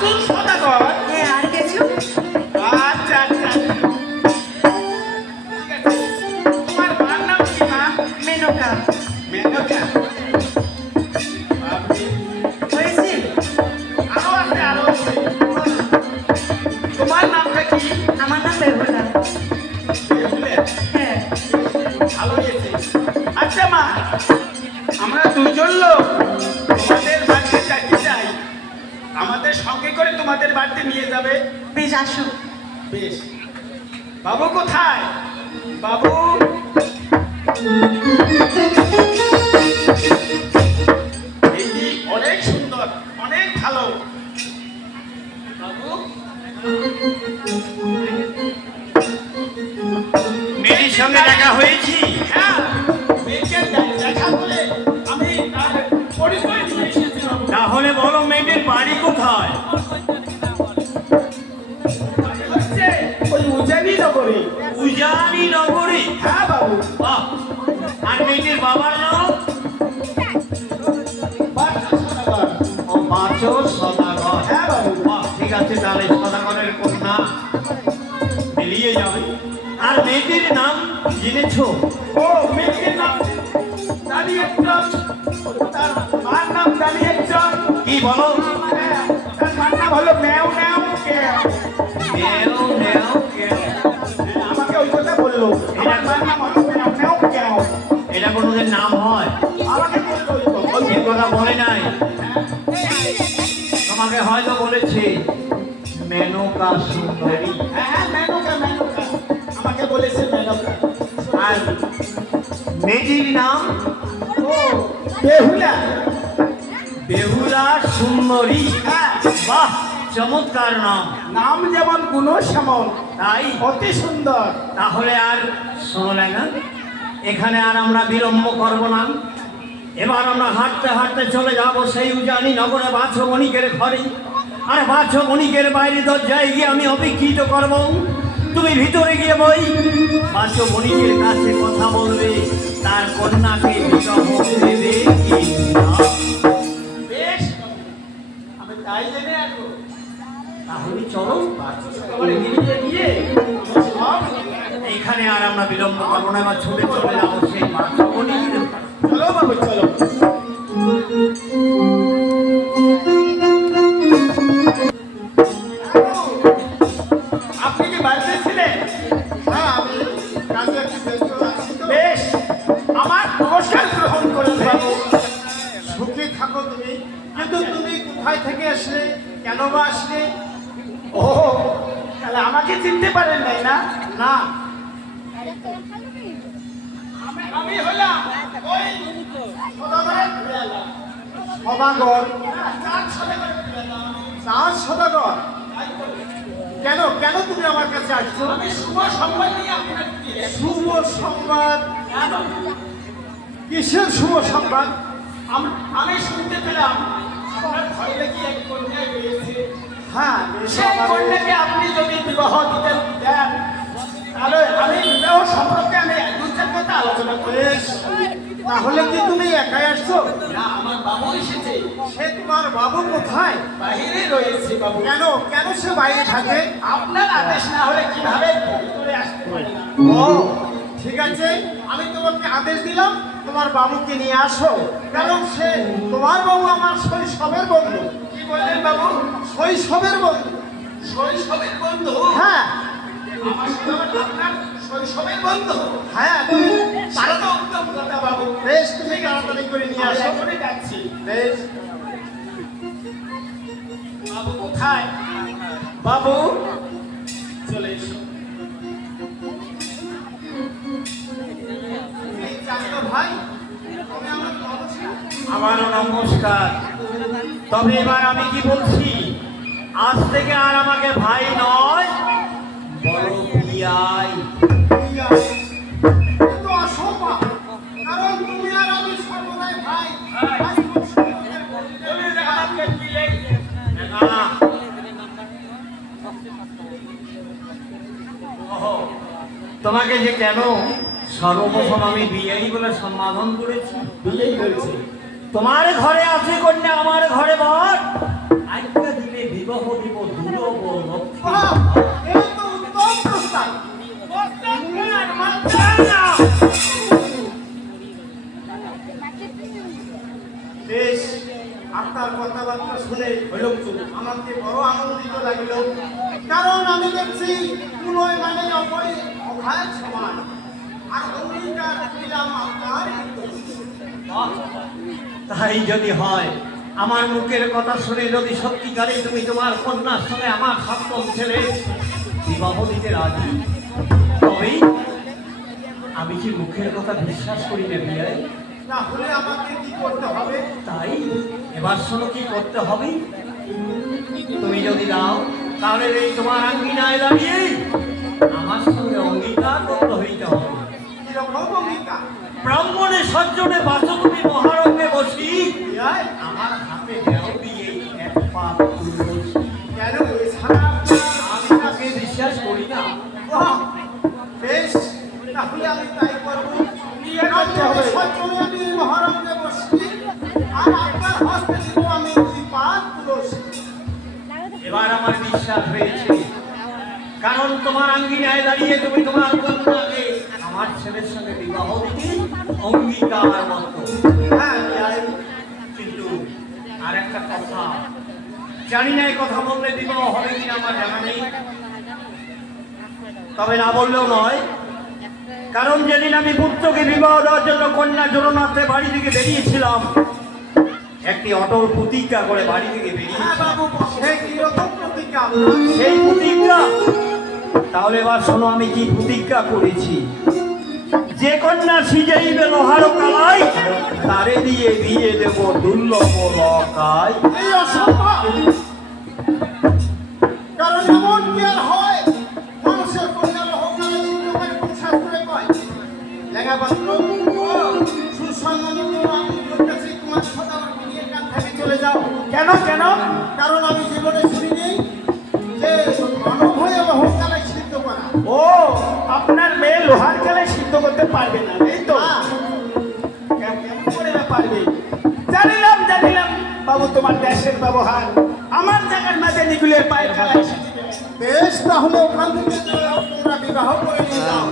বাসুন সদাগর। হ্যাঁ, আর কিছু? আচ্ছা আচ্ছা, ঠিক আছে। তোমার মার নাম কি মা? মেনকা। মেনকা। বাপরে, হয়েছে? আরো আছে, আরো আছে। তোমার নামটা কি? আমার নাম বেহুলা। বেহুলা। হ্যাঁ। ভালো হয়েছে। আচ্ছা মা, আমরা দুজন লোক তোমাদের বাড়িতে যাইতে চাই, আমাদের সঙ্গে করে তোমাদের বাড়িতে নিয়ে যাবে? বেশ, আসো। বেশ। বাবু কোথায়? বাবু, এটি অনেক সুন্দর, অনেক ভালো। বাবু, মেয়ের সঙ্গে দেখা হয়েছি। হ্যাঁ, মেয়েকে দেখা বলে আমি তার পরিচয় দিয়ে এসেছি বাবু। তাহলে বলো মেয়েটির বাড়ি কোথায়? হচ্ছে ওই উজানি নগরে। উজানি নগরী। হ্যাঁ বাবু। বাহ! আর মেয়েটির বাবার নাম? বাচ্চা সদাগর। ও বাচর সদাগর। হ্যাঁ বাবু। বাহ, ঠিক আছে, তাহলে সদাগরের কন্যা মিলিয়ে যাবে। আর মেয়েটির নাম জেনেছো? ও, মেয়েটির নাম দালিয়েচন, তার মার নাম দালিয়েচন। কি বলো? হ্যাঁ, তার মার নাম হলো ম্যাও ম্যাও কেও। মেও মেও কেও। হ্যাঁ, আমাকে ওই কথা বললো, আমার মার নাম হলো ম্যাও ম্যাও কেও। এটা কোনোদিন নাম হয়? আমাকে বললো ওই কথা। এই কথা বলে নাই। তোমাকে হয়তো বলেছে মেনকা সুন্দরী। হ্যাঁ হ্যাঁ, মেনকা মেনকা, আমাকে বলেছে মেনকা। আর মেয়েটির নাম? ও, বেহুলা। বেহুলা সুন্দরী। হ্যাঁ, বাহ, চমৎকার নাম। নাম যেমন গুণশ্যামল, তাই? অতি সুন্দর। তাহলে আর শোনো না, এখানে আর আমরা বিলম্ব করব না। এবার আমরা হাঁটতে হাঁটতে চলে যাব সেই উজানি নগরে বাছ বণিকের ঘরে। আর বাছ বণিকের বাইরে দরজায় গিয়ে আমি অভিক্ষিত করব। তুমি ভিতরে গিয়ে বই বাছ বণিকের কাছে কথা বলবে, তার কন্যাকে বিবাহ দেবে কি না। বেশ, আমি তাই জেনে আসবো। তাহলে চলো, একেবারে গিয়ে গিয়ে সব এখানে আর আমরা বিলম্ব করবো না, এবার ছুটে চলে যাবো সেই বাছ বণিকের। চলো বাবু, চলো। আপনি কি বাড়িতে ছিলেন? হ্যাঁ, আমি কাজে একটু ব্যস্ত আছি তো। বেশ, আমার নমস্কার গ্রহণ করুন বাবু। সুখে থাকো তুমি। কিন্তু তুমি কোথায় থেকে আসলে, কেন বা আসলে? ও, তাহলে আমাকে চিনতে পারেন নাই না? না, আমি হলাম ওই সদাগরের বেলা। সদাগর। চাঁদ সদাগরের বেলা। চাঁদ সদাগর। কেন কেন তুমি আমার কাছে আসছো? আমি শুভ সংবাদ নিয়ে আপনার দিকে এসেছি। শুভ সংবাদ? হ্যাঁ বাবু। কিসের শুভ সংবাদ? আমি শুনতে পেলাম আপনার ঘরে নাকি এক কন্যা রয়েছে। হ্যাঁ, বেশ সেই আমার- কন্যাকে আপনি যদি বিবাহ দিতে দেন, তাহলে আমি বিবাহ সম্পর্কে আমি দু চার কথা আলোচনা করি। বেশ, তাহলে কি তুমি একাই আসছো? না, আমার বাবু এসেছে। সে তোমার বাবু কোথায়? বাহিরে রয়েছে বাবু। কেন কেন সে বাইরে থাকে? আপনার আদেশ না হলে কিভাবে ভিতরে আসতে পারি না? ও, ঠিক আছে, আমি তোমাকে আদেশ দিলাম তোমার বাবুকে নিয়ে আসো, কারণ সে তোমার বাবু আমার শৈশবের বন্ধু। কি বললেন বাবু? শৈশবের বন্ধু। শৈশবের বন্ধু? হ্যাঁ আমার সঙ্গে আপনার শৈশবের বন্ধু? হ্যাঁ, তুমি তারা তো উত্তম কথা বাবু। বেশ, তুমি তাড়াতাড়ি করে নিয়ে আমি আসো। এখনই যাচ্ছি। বেশ, বাবু কোথায়? বাবু, চলে এসো। এই চাকর ভাই, তুমি আমার নমস্কার। আমারও নমস্কার। তবে এবার আমি কি বলছি, আজ থেকে আর আমাকে ভাই নয় বড় পিয়াই। ইয়া, এ তো অসম্ভব, কারণ তুমি আর আমি সর্বদাই ভাই। ভাই, তুমি আমাকে দিলে না। ওহো, তোমাকে যে কেন সর্বপ্রথম আমি বিয়াই বলে সম্বোধন করেছি। বিয়েই হয়েছে। তোমার ঘরে আছে কন্যা, আমার ঘরে বর। আজকে দিলে বিবাহ তার কথাবার্তা শুনে আমাকে বড় আনন্দিত লাগলো, কারণ আমি দেখছি পুনয় মানে অভয় সমান, আর অঙ্গীকার দিলাম আপনার তাই যদি হয়, আমার মুখের কথা শুনে যদি সত্যিকারে তুমি তোমার কন্যার সঙ্গে আমার সপ্তম ছেলে বিবাহ দিতে রাজি, তবেই আমি কি মুখের কথা বিশ্বাস করি না বিয়াই? তাহলে আমাকে কি করতে হবে? তাই এবার শোনো কি করতে হবে। তুমি যদি দাও, তাহলে এই তোমার আঙ্গিনায় দাঁড়িয়ে আমার সঙ্গে অঙ্গীকার করতে হইতে হবে। কিরকম অঙ্গীকার? ব্রাহ্মণে সজ্জনে বাঁচো তুমি মহারঙ্গে বসি, বিয়াই, আমার হাতে দেও দিয়ে এক পা তুলসী। কেন এছাড়া আমি তাকে বিশ্বাস করি না। বাহ, বেশ, তাহলে আমি তাই করবো। বিয়ে করতে হবে। সজ্জনে আমি মহারঙ্গে বসি, আর আপনার হস্তে দিব আমি 2 পা তুলসী। এবার আমার বিশ্বাস হয়েছে, কারণ তোমার আঙ্গিনায় দাঁড়িয়ে তুমি তোমার কন্যাকে আমার ছেলের সঙ্গে বিবাহ দিতে অঙ্গীকারবদ্ধ। হ্যাঁ বিয়াই, কিন্তু আর একটা কথা, জানি না এই কথা বললে বিবাহ হবে কিনা আমার জানা নেই, তবে না বললেও নয়, কারণ যেদিন আমি পুত্রকে বিবাহ দেওয়ার জন্য কন্যা জননাথে বাড়ি থেকে বেরিয়েছিলাম, একটি অটল প্রতিজ্ঞা করে বাড়ি থেকে হ্যাঁ বেরিয়েছিলাম। বাবু, সে কিরকম প্রতিজ্ঞা আপনার? সেই প্রতিজ্ঞা, তাহলে এবার শোনো আমি কি প্রতিজ্ঞা করেছি। যে কন্যা সিজাইবে লোহার কালাই, তারে দিয়ে বিয়ে দেব দুর্লভ লকায়। এই অসম্ভব, কারণ এমন কি আর হয়? মানুষের কন্যা লোহকালে ছিন্ন করে কোন শাস্ত্রে কয়? লেখাপত্র সুসম্মানিত আমি করতেছি, তোমার সদা আমার বিয়ের কান থেকে চলে যাও। কেন কেন? কারণ আমি জীবনে শুনিনি যে মানব হয়ে লোহকালে সিদ্ধ করা। ও, আপনার মেয়ে লোহার খেলায় সিদ্ধ করতে পারবে না, এই তো? না, কেমন করে না পারবে? জানিলাম বাবু, তোমার দেশের ব্যবহার আমার জায়গার মাঝে নিগুলের পায়ের খেলায় শিখবে। বেশ, তাহলে ওখান থেকে তোমরা বিবাহ করে নিয়ে যাও।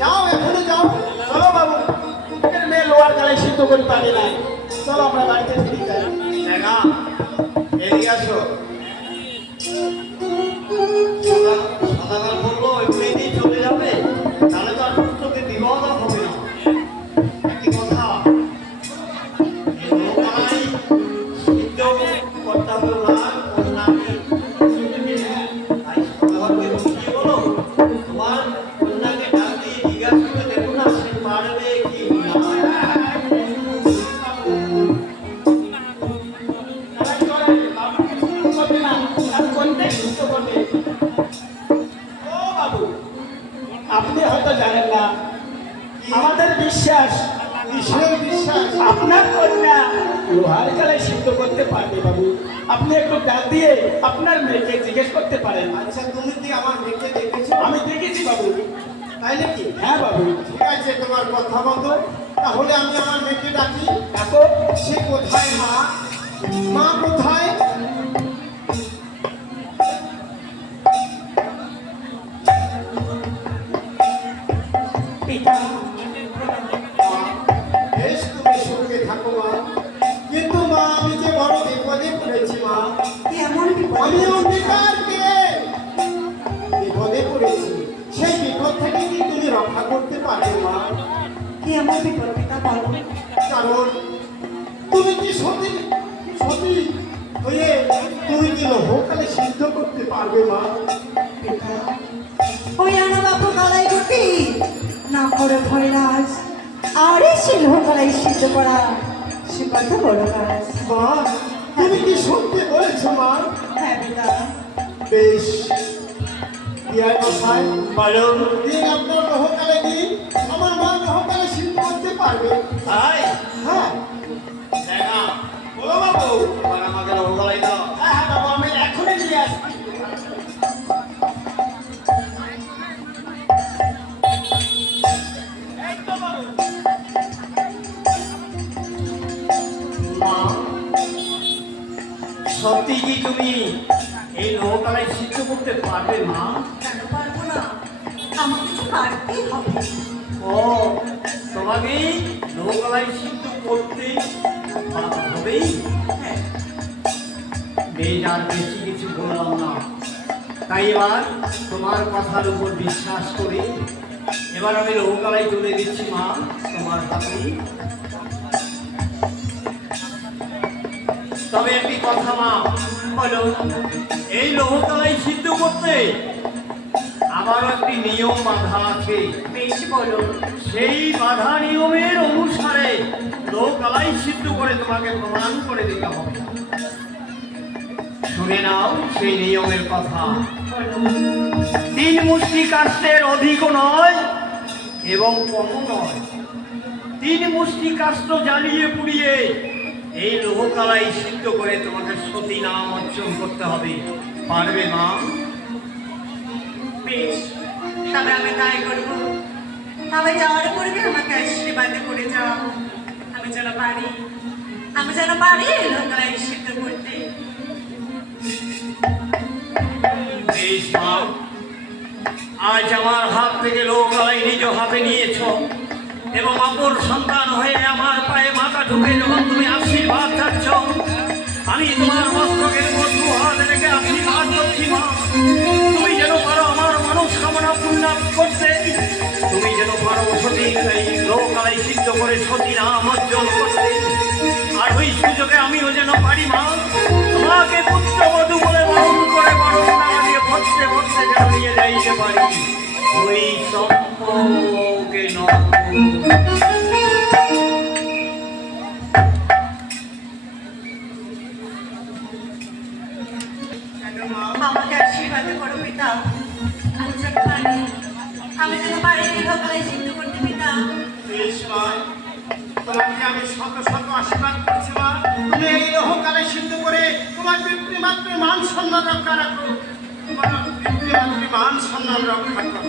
যাও, এখনই যাও। চলো বাবু, তোমার মেয়ে লোহার খেলায় সিদ্ধ করতে পারে না। চলো আমরা বাড়িতে ফিরে যাই। দেখা এদিকে আসো। সদাগর বললো এগুলো দিয়ে চলে যাবে, তাহলে তো আর পুত্রকে বিবাহ দেওয়া হবে না। একটি কথা, এই লোকাই সিদ্ধ করতে হবে না, কন্যাকে। তাই সদাগরকে বুঝিয়ে বলো, তোমার কন্যাকে ডাক দিয়ে জিজ্ঞাসা করে দেখো না সে পারবে কি না। ও বাবু, আপনি হয়তো জানেন না, আমাদের বিশ্বাস ঈশ্বরের বিশ্বাস। আপনার কন্যা লোহার খেলায় সিদ্ধ করতে পারবে বাবু। আপনি একটু ডাক দিয়ে আপনার মেয়েকে জিজ্ঞেস করতে পারেন। আচ্ছা, তুমি কি আমার মেয়েকে দেখেছো? আমি দেখেছি বাবু। তাই নাকি? হ্যাঁ বাবু। ঠিক আছে, তোমার কথা মতো তাহলে আমি আমার মেয়েকে ডাকি। দেখো, সে কোথায় মা? মা কোথায়? পিতা, বেশ, তুমি সুখে থাকো মা। কিন্তু মা, আমি যে বড় বিপদে পড়েছি মা। কি এমন বিপদ? আমি অঙ্গীকার করে বিপদে পড়েছি। সেই বিপদ থেকে কি তুমি রক্ষা করতে পারবে মা? কি এমন বিপদ পিতা বলো? কারণ তুমি কি সতী সতী হয়ে তুমি কি লোহকালে সিদ্ধ করতে পারবে মা? পিতা, ওই আনা বাপু কালাই করবি না করে ভয়রাজ, আরে সে লোহকালাই সিদ্ধ করা সে কত বড় কাজ। মা, তুমি কি সত্যি বলেছো মা? হ্যাঁ পিতা। বেশ, বিয়ার মশাই, বলো। দিন আপনার লোহকালে দিন, আমার মা লোহকালে সিদ্ধ করতে পারবে। তাই হ্যাঁ, দেখা বলো বাবু। এবার আমাকে লোকালাই দাও। হ্যাঁ হ্যাঁ বাবু, আমি এখনই নিয়ে আসছি। এই তো বাবু। মা, সত্যি কি তুমি এই লোকালাই সিদ্ধ করতে পারবে মা? কেন পারবো না? আমাকে তো পারতেই হবে। ও, তোমাকে লোকালাই সিদ্ধ করতে বাধা হবেই। বেশ, আর বেশি কিছু বললাম না। তাই এবার তোমার কথার উপর বিশ্বাস করে এবার আমি লৌহকালাই তুলে দিচ্ছি মা তোমার হাতে। তবে একটি কথা মা, বলো, এই লৌহকালাই সিদ্ধ করতে আবারও একটি নিয়ম বাধা আছে। বেশ বলো। সেই বাধা নিয়মের অনুসারে লৌহকালাই সিদ্ধ করে তোমাকে প্রমাণ করে দিতে হবে। শুনে নাও সেই নিয়মের কথা। 3 মুষ্টি কাষ্ঠের অধিকও নয় এবং কমও নয়। 3 মুষ্টি কাষ্ঠ জ্বালিয়ে পুড়িয়ে এই লৌহকালাই সিদ্ধ করে তোমাকে সতী নাম অর্জন করতে হবে। পারবে মা? বেশ, তবে আমি তাই করব। তবে যাওয়ার পূর্বে আমাকে আশীর্বাদ করে যাও। আমি যেন পারি লোকালাই সিদ্ধ করতে। বেশ মা, আজ আমার হাত থেকে লৌহকালাই নিজ হাতে নিয়েছ এবং অপর সন্তান হয়ে আমার পায়ে মাথা ঢুকে যখন তুমি আশীর্বাদ চাচ্ছ, আমি তোমার মস্তকের উপর 2 হাত রেখে আশীর্বাদ করছি মা। তুমি যেন পারো আমার মনস্কামনা পূর্ণ করতে, তুমি যেন পারো সতীর এই লৌহকালাই সিদ্ধ করে সতী নাম অর্জন করতে। আর ওই সুযোগে আমিও যেন পারি মা, তোমাকে পুত্রবধূ বলে বরণ করে বরণ নামা দিয়ে ভরতে ভরতে যেন নিয়ে যাইতে পারি ওই সম্পর্কে নয়। আমাকে আশীর্বাদ করো পিতা। আমি যেন পারি লোকালাই সিদ্ধ করতে পিতা। বেশ মা, তোমাকে আমি শত শত আশীর্বাদ করছি মা। তুমি এই লৌহকালাই সিদ্ধ করে তোমার পিতৃমাতৃ মান সম্মান রক্ষা রাখো। তোমার পিতৃমাতৃ মান সম্মান রক্ষা করো।